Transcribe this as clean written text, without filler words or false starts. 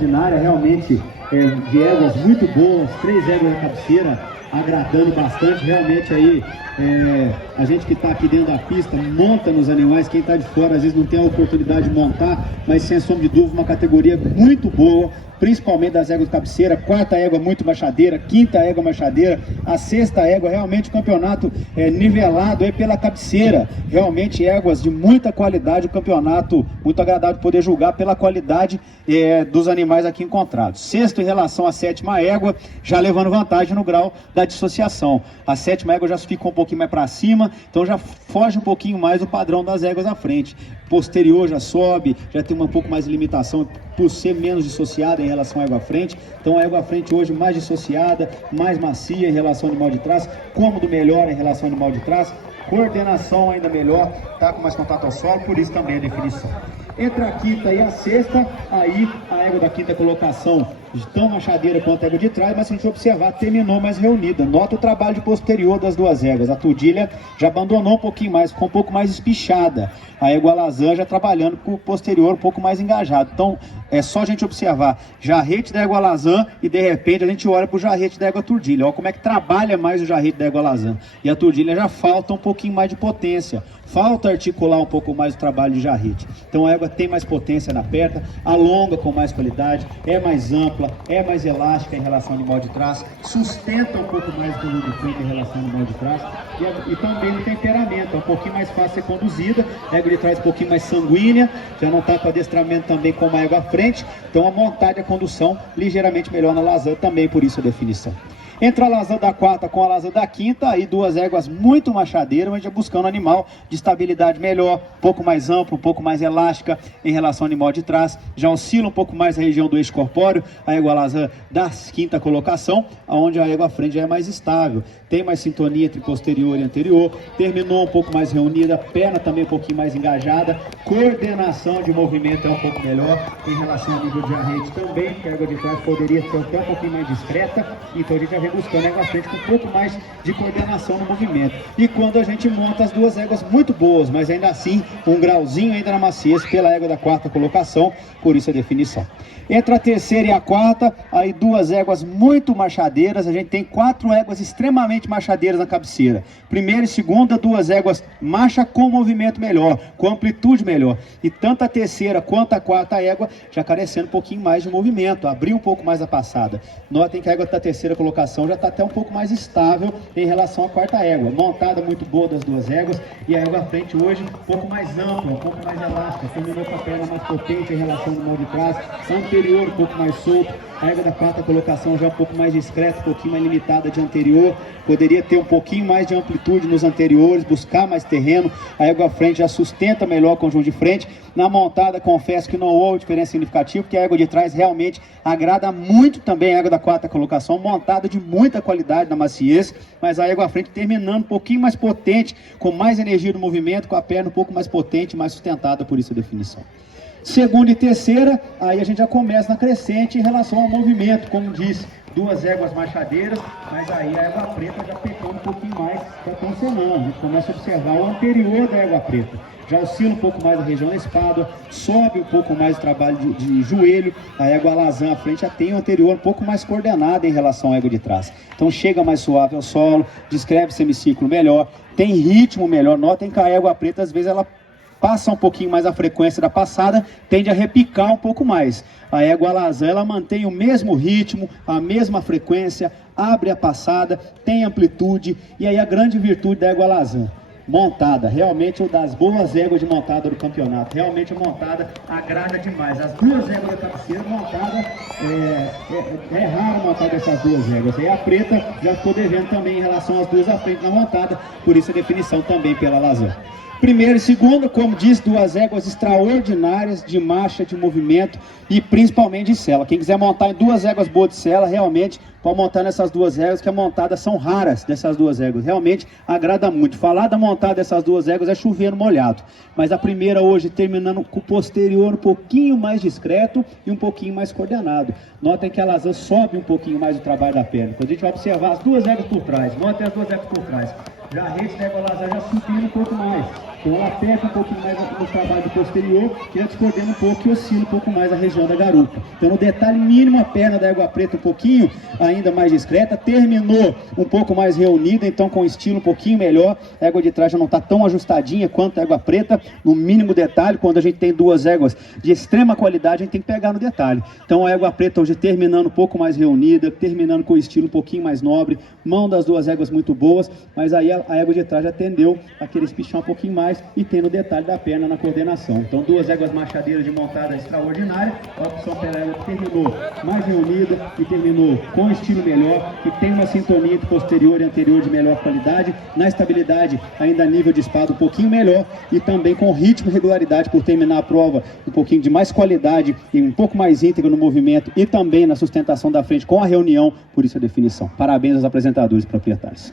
Realmente de éguas muito boas, 3 éguas na cabeceira, agradando bastante. Realmente aí a gente que está aqui dentro da pista monta nos animais, quem está de fora às vezes não tem a oportunidade de montar, mas sem sombra de dúvida uma categoria muito boa, principalmente das éguas de cabeceira. 4ª égua muito machadeira, 5ª égua machadeira, a 6ª égua, realmente o campeonato nivelado aí pela cabeceira, realmente éguas de muita qualidade, o campeonato muito agradável de poder julgar pela qualidade dos animais aqui encontrados. 6º em relação à 7ª égua, já levando vantagem no grau da dissociação. A 7ª égua já ficou um pouquinho mais para cima, então já foge um pouquinho mais do padrão das éguas à frente. Posterior já sobe, já tem um pouco mais de limitação por ser menos dissociada em relação à égua à frente. Então a égua à frente hoje mais dissociada, mais macia em relação ao animal de trás, cômodo melhor em relação ao animal de trás, coordenação ainda melhor, tá com mais contato ao solo, por isso também a definição. Entre a 5ª e a 6ª, aí a égua da 5ª colocação, tão machadeira quanto a égua de trás, mas se a gente observar, terminou mais reunida. Nota o trabalho de posterior das duas éguas. A Turdilha já abandonou um pouquinho mais, ficou um pouco mais espichada. A égua Alazan já trabalhando com o posterior um pouco mais engajado. Então, é só a gente observar jarrete da égua Alazan e de repente a gente olha para o jarrete da égua Turdilha. Olha como é que trabalha mais o jarrete da égua Alazan. E a Turdilha já falta um pouquinho mais de potência. Falta articular um pouco mais o trabalho de jarrete. Então a égua tem mais potência na perna, alonga com mais qualidade, é mais ampla, é mais elástica em relação ao animal de trás, sustenta um pouco mais do de frente em relação ao animal de trás e também no temperamento, é um pouquinho mais fácil de ser conduzida, a égua de trás um pouquinho mais sanguínea, já não está com adestramento também como a égua à frente, então a montagem e a condução ligeiramente melhor na Alazan também, por isso a definição. Entre a Alazan da 4ª com a Alazan da 5ª, aí duas éguas muito machadeiras, mas já buscando um animal de estabilidade melhor, um pouco mais amplo, um pouco mais elástica em relação ao animal de trás, já oscila um pouco mais a região do eixo corpóreo, a égua Alazan da 5ª colocação, onde a égua à frente já é mais estável, tem mais sintonia entre posterior e anterior, terminou um pouco mais reunida, perna também um pouquinho mais engajada, coordenação de movimento é um pouco melhor em relação ao nível de arrete também, que a égua de trás poderia ser até um pouquinho mais discreta, então a gente já vem buscando a égua à frente com um pouco mais de coordenação no movimento. E quando a gente monta as duas éguas muito boas, mas ainda assim um grauzinho ainda na maciez pela égua da 4ª colocação, por isso a definição. Entre a 3ª e a 4ª, aí duas éguas muito machadeiras, a gente tem 4 éguas extremamente machadeiras na cabeceira. Primeira e segunda, duas éguas macha com movimento melhor, com amplitude melhor. E tanto a 3ª quanto a 4ª égua já carecendo um pouquinho mais de movimento, abriu um pouco mais a passada. Notem que a égua da 3ª colocação já está até um pouco mais estável em relação à 4ª égua. Montada muito boa das duas éguas e a égua à frente hoje um pouco mais ampla, um pouco mais elástica, terminou com a perna mais potente em relação ao animal de trás, anterior um pouco mais solto, a égua da 4ª colocação já um pouco mais discreta, um pouquinho mais limitada de anterior, poderia ter um pouquinho mais de amplitude nos anteriores, buscar mais terreno, a égua à frente já sustenta melhor o conjunto de frente. Na montada confesso que não houve diferença significativa, porque a égua de trás realmente agrada muito também a égua da 4ª colocação, montada de muita qualidade na maciez, mas a égua à frente terminando um pouquinho mais potente, com mais energia do movimento, com a perna um pouco mais potente, mais sustentada, por isso a definição. 2ª e 3ª, aí a gente já começa na crescente em relação ao movimento, como disse, duas éguas machadeiras, mas aí a égua preta já pecou um pouquinho mais, está tensionando, a gente começa a observar o anterior da égua preta, já oscila um pouco mais a região da espádua, sobe um pouco mais o trabalho de joelho, a égua Alazan à frente já tem o anterior um pouco mais coordenado em relação à égua de trás, então chega mais suave ao solo, descreve semiciclo melhor, tem ritmo melhor. Notem que a égua preta às vezes ela passa um pouquinho mais a frequência da passada, tende a repicar um pouco mais. A égua Alazan, ela mantém o mesmo ritmo, a mesma frequência, abre a passada, tem amplitude, e aí a grande virtude da égua Alazan, montada, realmente uma das boas éguas de montada do campeonato, realmente a montada agrada demais. As duas éguas da cabeceira montada, é raro montar dessas duas éguas, e a preta já ficou devendo também em relação às duas à frente na montada, por isso a definição também pela Alazan. 1ª e 2ª, como disse, duas éguas extraordinárias de marcha, de movimento e principalmente de sela. Quem quiser montar em duas éguas boas de sela, realmente pode montar nessas duas éguas, que as montadas são raras dessas duas éguas. Realmente agrada muito. Falar da montada dessas duas éguas é chover no molhado. Mas a primeira hoje terminando com o posterior um pouquinho mais discreto e um pouquinho mais coordenado. Notem que a Alazan sobe um pouquinho mais o trabalho da perna. Quando a gente vai observar as duas éguas por trás, notem as duas éguas por trás. Já a rede da égua Alazan já subindo um pouco mais. Então ela pega um pouquinho mais no trabalho posterior, que já descoordena um pouco e oscila um pouco mais a região da garupa. Então no detalhe mínimo a perna da égua preta um pouquinho ainda mais discreta, terminou um pouco mais reunida, então com estilo um pouquinho melhor. A égua de trás já não está tão ajustadinha quanto a égua preta, no mínimo detalhe. Quando a gente tem duas éguas de extrema qualidade, a gente tem que pegar no detalhe. Então a égua preta hoje terminando um pouco mais reunida, terminando com o estilo um pouquinho mais nobre, mão das duas éguas muito boas, mas aí a égua de trás já tendeu a querer espichar um pouquinho mais e tem no detalhe da perna na coordenação. Então duas éguas machadeiras de montada extraordinária, a opção pela égua que terminou mais reunida e terminou com estilo melhor, que tem uma sintonia entre posterior e anterior de melhor qualidade, na estabilidade ainda a nível de espada um pouquinho melhor e também com ritmo e regularidade por terminar a prova um pouquinho de mais qualidade e um pouco mais íntegro no movimento e também na sustentação da frente com a reunião, por isso a definição. Parabéns aos apresentadores e proprietários.